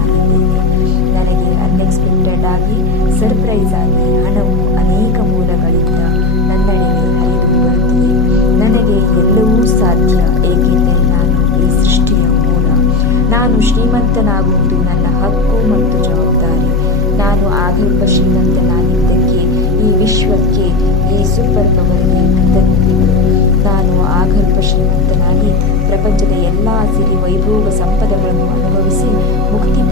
ಶ್ರೀಮಂತನಾಗಿದ್ದೇನೆ. ನನಗೆ ಅನ್ಎಕ್ಸ್ಪೆಕ್ಟೆಡ್ ಆಗಿ, ಸರ್ಪ್ರೈಸ್ ಆಗಿ ಹಣವು ಅನೇಕ ಮೂಲಗಳಿಂದ ನನ್ನೆಡೆಗೆ ಹರಿದು ಬರುತ್ತಿದೆ. ನನಗೆ ಎಲ್ಲವೂ ಸಾಧ್ಯ, ಏಕೆಂದರೆ ನಾನು ಈ ಸೃಷ್ಟಿಯ ಮೂಲ. ನಾನು ಶ್ರೀಮಂತನಾಗುವುದು ನನ್ನ ಹಕ್ಕು ಮತ್ತು ಜವಾಬ್ದಾರಿ. ನಾನು ಆಗಲ್ಪ ಶ್ರೀಮಂತನಾಗಿದ್ದಕ್ಕೆ ಈ ವಿಶ್ವಕ್ಕೆ, ಈ ಸೂಪರ್ ಪವರ್ಗೆ ಕೃತಜ್ಞತೆಗಳು. ನಾನು ಆಗಲ್ಪ ಶ್ರೀಮಂತನಾಗಿ ಪ್ರಪಂಚದ ಎಲ್ಲ ಸಿರಿ ವೈಭೋಗ ಸಂಪದಗಳನ್ನು ಅನುಭವಿಸಿ ಮುಕ್ತಿ